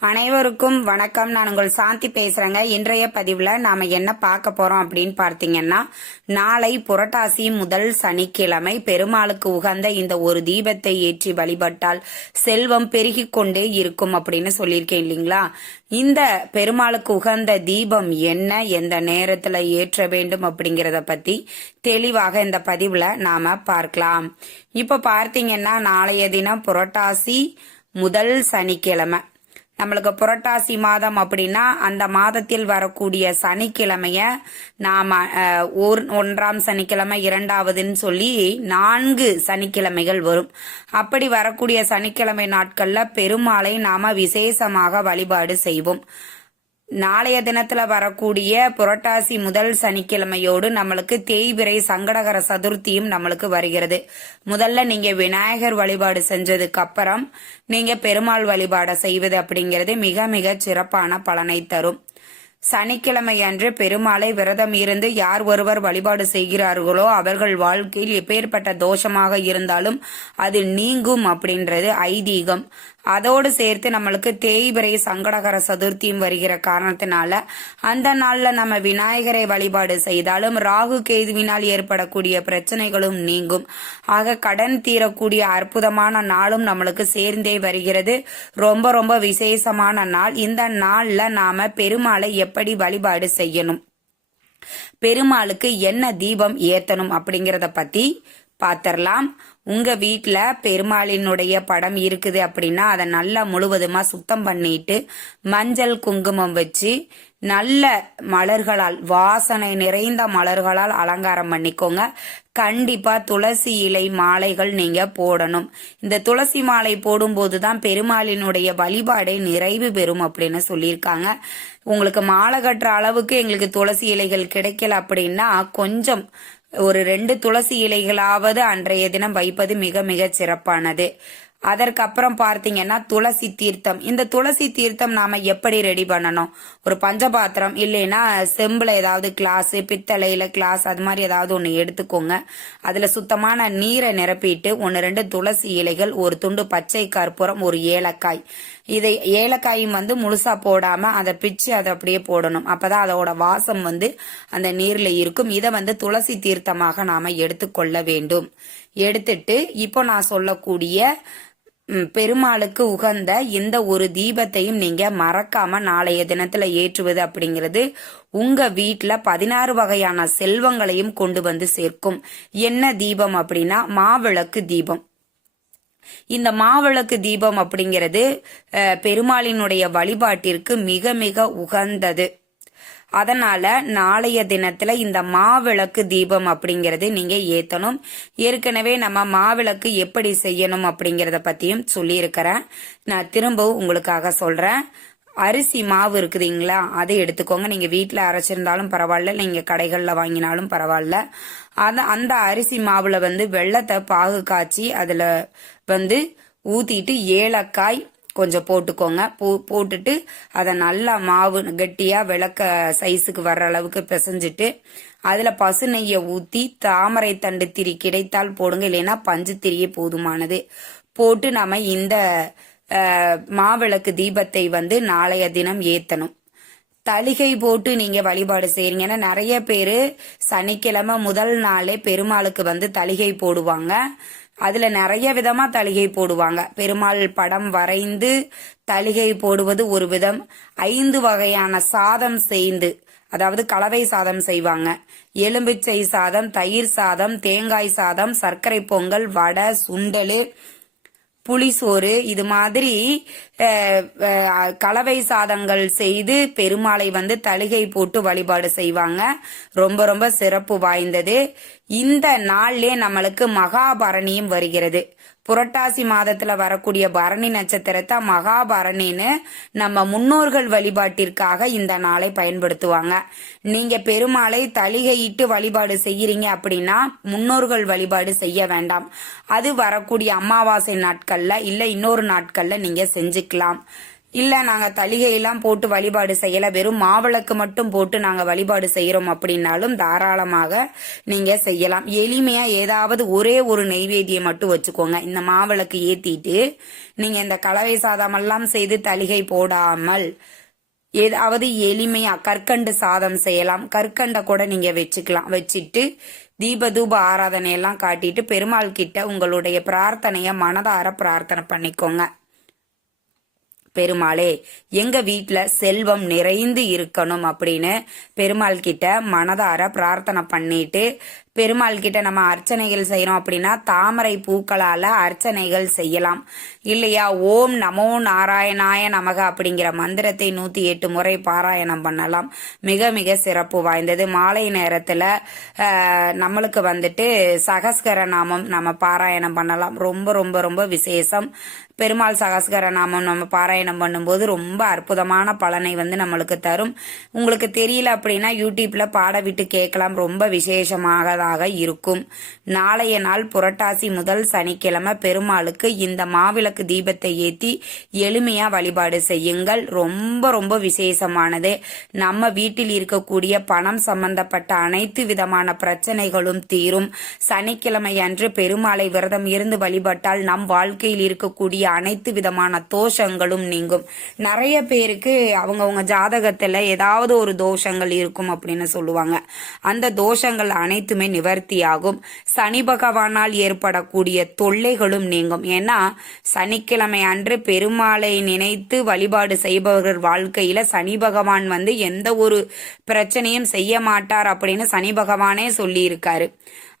அனைவருக்கும் வணக்கம். நான் உங்கள் சாந்தி பேசுறேங்க. இன்றைய பதிவுல நாம என்ன பார்க்க போறோம் அப்படின்னு பார்த்தீங்கன்னா நாளை புரட்டாசி முதல் சனிக்கிழமை பெருமாளுக்கு உகந்த இந்த ஒரு தீபத்தை ஏற்றி வழிபட்டால் செல்வம் பெருகி கொண்டே இருக்கும் அப்படின்னு சொல்லியிருக்கேன் இல்லைங்களா? இந்த பெருமாளுக்கு உகந்த தீபம் என்ன எந்த நேரத்துல ஏற்ற வேண்டும் அப்படிங்கறத பத்தி தெளிவாக இந்த பதிவுல நாம பார்க்கலாம். இப்ப பார்த்தீங்கன்னா நாளைய தினம் புரட்டாசி முதல் சனிக்கிழமை. நம்மளுக்கு புரட்டாசி மாதம் அப்படின்னா அந்த மாதத்தில் வரக்கூடிய சனிக்கிழமைய நாம ஒரு ஒன்றாம் சனிக்கிழமை இரண்டாவதுன்னு சொல்லி நான்கு சனிக்கிழமைகள் வரும். அப்படி வரக்கூடிய சனிக்கிழமை நாட்கள்ல பெருமாளை நாம விசேஷமாக வழிபாடு செய்வோம். நாளைய தினத்துல வரக்கூடிய புரட்டாசி முதல் சனிக்கிழமையோடு நம்மளுக்கு தேய்பிரை சங்கடகர சதுர்த்தியும் நம்மளுக்கு வருகிறது. முதல்ல நீங்க விநாயகர் வழிபாடு செஞ்சதுக்கு அப்புறம் நீங்க பெருமாள் வழிபாடை செய்வது அப்படிங்கிறது மிக மிக சிறப்பான பலனை தரும். சனிக்கிழமை அன்று பெருமாளை விரதம் இருந்து யார் ஒருவர் வழிபாடு செய்கிறார்களோ அவர்கள் வாழ்க்கையில் எப்பேற்பட்ட தோஷமாக இருந்தாலும் அது நீங்கும் அப்படின்றது ஐதீகம். அதோடு சேர்த்து நம்மளுக்கு தேய்பிரை சங்கடகர சதுர்த்தியும் வருகிற காரணத்தினால அந்த நாளில் நம்ம விநாயகரை வழிபாடு செய்தாலும் ராகு கேதுவினால் ஏற்படக்கூடிய பிரச்சனைகளும் நீங்கும். ஆக கடன் தீரக்கூடிய அற்புதமான நாளும் நம்மளுக்கு சேர்ந்தே வருகிறது. ரொம்ப ரொம்ப விசேஷமான நாள். இந்த நாளில் நாம பெருமாளை எப்படி வழிபாடு செய்யணும்? பெருமாளுக்கு என்ன தீபம் ஏத்தணும் அப்படிங்கிறத பத்தி பாத்திரலாம். உங்க வீட்டில் பெருமாளினுடைய படம் இருக்குது அப்படின்னா அதை நல்லா முழுவதுமா சுத்தம் பண்ணிட்டு மஞ்சள் குங்குமம் வச்சு நல்ல மலர்களால் வாசனை நிறைந்த மலர்களால் அலங்காரம் பண்ணிக்கோங்க. கண்டிப்பா துளசி இலை மாலைகள் நீங்க போடணும். இந்த துளசி மாலை போடும்போது தான் பெருமாளினுடைய வழிபாடே நிறைவு பெறும் அப்படின்னு சொல்லியிருக்காங்க. உங்களுக்கு மாலை கட்டுற அளவுக்கு எங்களுக்கு துளசி இலைகள் கிடைக்கல அப்படின்னா கொஞ்சம் ஒரு ரெண்டு துளசி இலைகளாவது அன்றைய தினம் வைப்பது மிக மிக சிறப்பானது. அதற்கப்புறம் பார்த்தீங்கன்னா துளசி தீர்த்தம். இந்த துளசி தீர்த்தம் நாம எப்படி ரெடி பண்ணணும்? ஒரு பஞ்சபாத்திரம் இல்லைன்னா செம்பில் ஏதாவது கிளாஸ் பித்தளையில கிளாஸ் அது மாதிரி ஏதாவது ஒன்று எடுத்துக்கோங்க. அதுல சுத்தமான நீரை நிரப்பிட்டு ஒன்று ரெண்டு துளசி இலைகள் ஒரு துண்டு பச்சை கற்பூரம் ஒரு ஏலக்காய். இதை ஏலக்காயும் வந்து முழுசா போடாம அதை பிச்சு அதை அப்படியே போடணும். அப்பதான் அதோட வாசம் வந்து அந்த நீர்ல இருக்கும். இதை வந்து துளசி தீர்த்தமாக நாம எடுத்துக்கொள்ள வேண்டும். எடுத்துட்டு இப்போ நான் சொல்லக்கூடிய பெருமாளுக்கு உகந்த இந்த ஒரு தீபத்தையும் நீங்க மறக்காம நாளைய தினத்துல ஏற்றுவது அப்படிங்கிறது உங்க வீட்டுல பதினாறு வகையான செல்வங்களையும் கொண்டு வந்து சேர்க்கும். என்ன தீபம் அப்படின்னா மாவிளக்கு தீபம். இந்த மாவிளக்கு தீபம் அப்படிங்கிறது பெருமாளினுடைய வழிபாட்டிற்கு மிக மிக உகந்தது. அதனால நாளைய தினத்துல இந்த மாவிளக்கு தீபம் அப்படிங்கறது நீங்க ஏத்தணும். ஏற்கனவே நம்ம மாவிளக்கு எப்படி செய்யணும் அப்படிங்கறத பத்தியும் சொல்லியிருக்கிறேன். நான் திரும்பவும் உங்களுக்காக சொல்றேன். அரிசி மாவு இருக்குதுங்களா அதை எடுத்துக்கோங்க. நீங்க வீட்டில் அரைச்சிருந்தாலும் பரவாயில்ல நீங்க கடைகளில் வாங்கினாலும் பரவாயில்ல. அந்த அந்த அரிசி மாவுல வந்து வெள்ளத்தை பாகு காய்ச்சி அதில் வந்து ஊத்திட்டு ஏலக்காய் கொஞ்சம் போட்டுக்கோங்க. போ போட்டுட்டு அதை நல்லா மாவு கெட்டியாக விளக்க சைஸுக்கு வர்ற அளவுக்கு பிசைஞ்சிட்டு அதில் பசு நெய்யை ஊற்றி தாமரை தண்டு திரி கிடைத்தால் போடுங்க. இல்லைன்னா பஞ்சு திரியே போதுமானது. போட்டு நாம் இந்த மாவிளக்கு தீபத்தை வந்து நாளைய தினம் ஏற்றணும் தலிகை போட்டு நீங்க வழிபாடு செய்றீங்க. ஏன்னா நிறைய பேர் சனிக்கிழமை முதல் நாளே பெருமாளுக்கு வந்து தலிகை போடுவாங்க. அதில் நிறைய விதமாக தலிகை போடுவாங்க. பெருமாள் படம் வரைந்து தலிகை போடுவது ஒரு விதம். ஐந்து வகையான சாதம் செய்து அதாவது கலவை சாதம் செய்வாங்க. எலும்பிச்சை சாதம் தயிர் சாதம் தேங்காய் சாதம் சர்க்கரை பொங்கல் வடை சுண்டல் புளிசோறு இது மாதிரி கலவை சாதங்கள் செய்து பெருமாளை வந்து தழுகை போட்டு வழிபாடு செய்வாங்க. ரொம்ப ரொம்ப சிறப்பு வாய்ந்தது. இந்த நாள்லே நம்மளுக்கு மகாபரணியும் வருகிறது. புரட்டாசி மாதத்துல வரக்கூடிய பரணி நட்சத்திரத்தை மகாபரணின்னு நம்ம முன்னோர்கள் வழிபாட்டிற்காக இந்த நாளை பயன்படுத்துவாங்க. நீங்க பெருமாளை தலிகையிட்டு வழிபாடு செய்யறீங்க அப்படின்னா முன்னோர்கள் வழிபாடு செய்ய வேண்டாம். அது வரக்கூடிய அமாவாசை நாட்கள்ல இல்ல இன்னொரு நாட்கள்ல நீங்க செஞ்சுக்கலாம். இல்லை நாங்கள் தளிகையெல்லாம் போட்டு வழிபாடு செய்யலை. வெறும் மாவிளக்கு மட்டும் போட்டு நாங்கள் வழிபாடு செய்கிறோம் அப்படின்னாலும் தாராளமாக நீங்கள் செய்யலாம். எளிமையாக ஏதாவது ஒரே ஒரு நெய்வேத்தியம் மட்டும் வச்சுக்கோங்க. இந்த மாவிளக்கு ஏற்றிட்டு நீங்கள் இந்த கலவை சாதமெல்லாம் செய்து தளிகை போடாமல் ஏதாவது எளிமையா கற்கண்டு சாதம் செய்யலாம். கற்கண்டை கூட நீங்க வச்சுக்கலாம். வச்சுட்டு தீப தூப ஆராதனை காட்டிட்டு பெருமாள் கிட்ட உங்களுடைய பிரார்த்தனைய மனதார பிரார்த்தனை பண்ணிக்கோங்க. பெருமாளே எங்க வீட்டுல செல்வம் நிறைந்து இருக்கணும் அப்படின்னு பெருமாள் கிட்ட மனதார பிரார்த்தனை பண்ணிட்டு பெருமாள் கிட்ட நம்ம அர்ச்சனைகள் செய்யறோம் அப்படின்னா தாமரை பூக்களால அர்ச்சனைகள் செய்யலாம். இல்லையா? ஓம் நமோ நாராயணாய நமக அப்படிங்கிற மந்திரத்தை நூத்தி எட்டு முறை பாராயணம் பண்ணலாம். மிக மிக சிறப்பு வாய்ந்தது. மாலை நேரத்துல நம்மளுக்கு வந்துட்டு சகஸ்கர நாமம் நம்ம பாராயணம் பண்ணலாம். ரொம்ப ரொம்ப ரொம்ப விசேஷம். பெருமாள் சகஸ்கர நாமம் நம்ம பாராயணம் பண்ணும்போது ரொம்ப அற்புதமான பலனை வந்து நம்மளுக்கு தரும். உங்களுக்கு தெரியல அப்படின்னா யூடியூப்ல பாட விட்டு கேட்கலாம். ரொம்ப விசேஷமாக நாளாக இருக்கும். நாளைய நாள் புரட்டாசி முதல் சனிக்கிழமை பெருமாளுக்கு இந்த மாவிளக்கு தீபத்தை ஏற்றி எளிமையாக வழிபாடு செய்யுங்கள். ரொம்ப ரொம்ப விசேஷமானது. நம்ம வீட்டில் இருக்கக்கூடிய பணம் சம்பந்தப்பட்ட அனைத்து விதமான பிரச்சனைகளும் தீரும். சனிக்கிழமை அன்று பெருமாளை விரதம் இருந்து வழிபட்டால் நம் வாழ்க்கையில் இருக்கக்கூடிய அனைத்து விதமான தோஷங்களும் நீங்கும். நிறைய பேருக்கு அவங்கவுங்க ஜாதகத்தில் ஏதாவது ஒரு தோஷங்கள் இருக்கும் அப்படின்னு சொல்லுவாங்க. அந்த தோஷங்கள் அனைத்துமே நிவர்த்தியாகும். சனி பகவானால் ஏற்படக்கூடிய தொல்லைகளும் நீங்கும். ஏன்னா சனிக்கிழமை அன்று பெருமாளை நினைத்து வழிபாடு செய்பவர்கள் வாழ்க்கையில சனி பகவான் வந்து எந்த ஒரு பிரச்சனையும் செய்ய மாட்டார் அப்படின்னு சனி பகவானே சொல்லியிருக்காரு.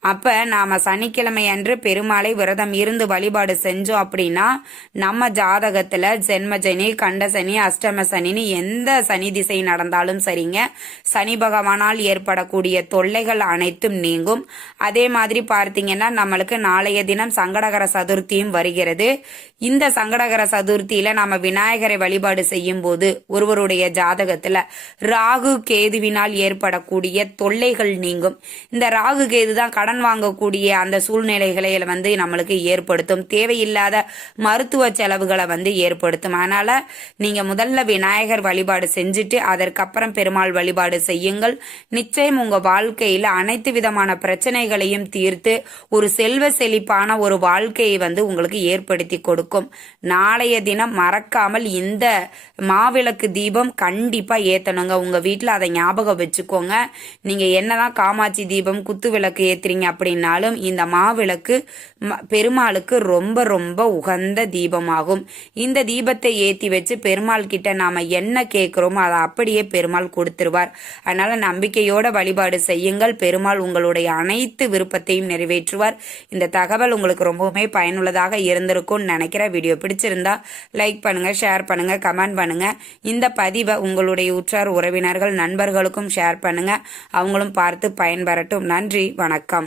அப்போ நாம் சனிக்கிழமை அன்று பெருமாளை விரதம் இருந்து வழிபாடு செஞ்சோம் அப்படின்னா நம்ம ஜாதகத்தில் ஜென்ம சனி கண்ட சனி அஷ்டம சனின்னு எந்த சனி திசை நடந்தாலும் சரிங்க. சனி பகவானால் ஏற்படக்கூடிய தொல்லைகள் அனைத்தும் நீங்கும். அதே மாதிரி பார்த்தீங்கன்னா நம்மளுக்கு நாளைய தினம் சங்கடகர சதுர்த்தியும் வருகிறது. இந்த சங்கடகர சதுர்த்தியில் நம்ம விநாயகரை வழிபாடு செய்யும் போது ஒருவருடைய ஜாதகத்தில் ராகு கேதுவினால் ஏற்படக்கூடிய தொல்லைகள் நீங்கும். இந்த ராகு கேது தான் கடன் வாங்கக்கூடிய அந்த சூழ்நிலைகளை வந்து நம்மளுக்கு ஏற்படுத்தும். தேவையில்லாத மருத்துவ செலவுகளை வந்து ஏற்படுத்தும். அதனால் நீங்கள் முதல்ல விநாயகர் வழிபாடு செஞ்சுட்டு அதற்கப்புறம் பெருமாள் வழிபாடு செய்யுங்கள். நிச்சயம் உங்கள் வாழ்க்கையில் அனைத்து விதமான பிரச்சனைகளையும் தீர்த்து ஒரு செல்வ செழிப்பான ஒரு வாழ்க்கையை வந்து உங்களுக்கு ஏற்படுத்தி கொடுக்கும். நாளைய தினம் மறக்காமல் இந்த மாவிளக்கு தீபம் கண்டிப்பாக ஏற்றணுங்க உங்கள் வீட்டில் அதை ஞாபகம் வச்சுக்கோங்க. நீங்கள் என்னதான் காமாட்சி தீபம் குத்து விளக்கு செய்கிறீங்க அப்படின்னாலும் இந்த மாவிளக்கு ம- பெருமாளுக்கு ரொம்ப ரொம்ப உகந்த தீபமாகும். இந்த தீபத்தை ஏற்றி வச்சு பெருமாள் கிட்ட நாம என்ன கேட்குறோமோ அதை அப்படியே பெருமாள் கொடுத்துருவார். அதனால நம்பிக்கையோட வழிபாடு செய்யுங்கள். பெருமாள் உங்களுடைய அனைத்து விருப்பத்தையும் நிறைவேற்றுவார். இந்த தகவல் உங்களுக்கு ரொம்பவுமே பயனுள்ளதாக இருந்திருக்கும்னு நினைக்கிற வீடியோ பிடிச்சிருந்தா லைக் பண்ணுங்க ஷேர் பண்ணுங்க கமெண்ட் பண்ணுங்க. இந்த பதிவை உங்களுடைய உற்றார் உறவினர்கள் நண்பர்களுக்கும் ஷேர் பண்ணுங்க. அவங்களும் பார்த்து பயன்பெறட்டும். நன்றி வணக்கம்.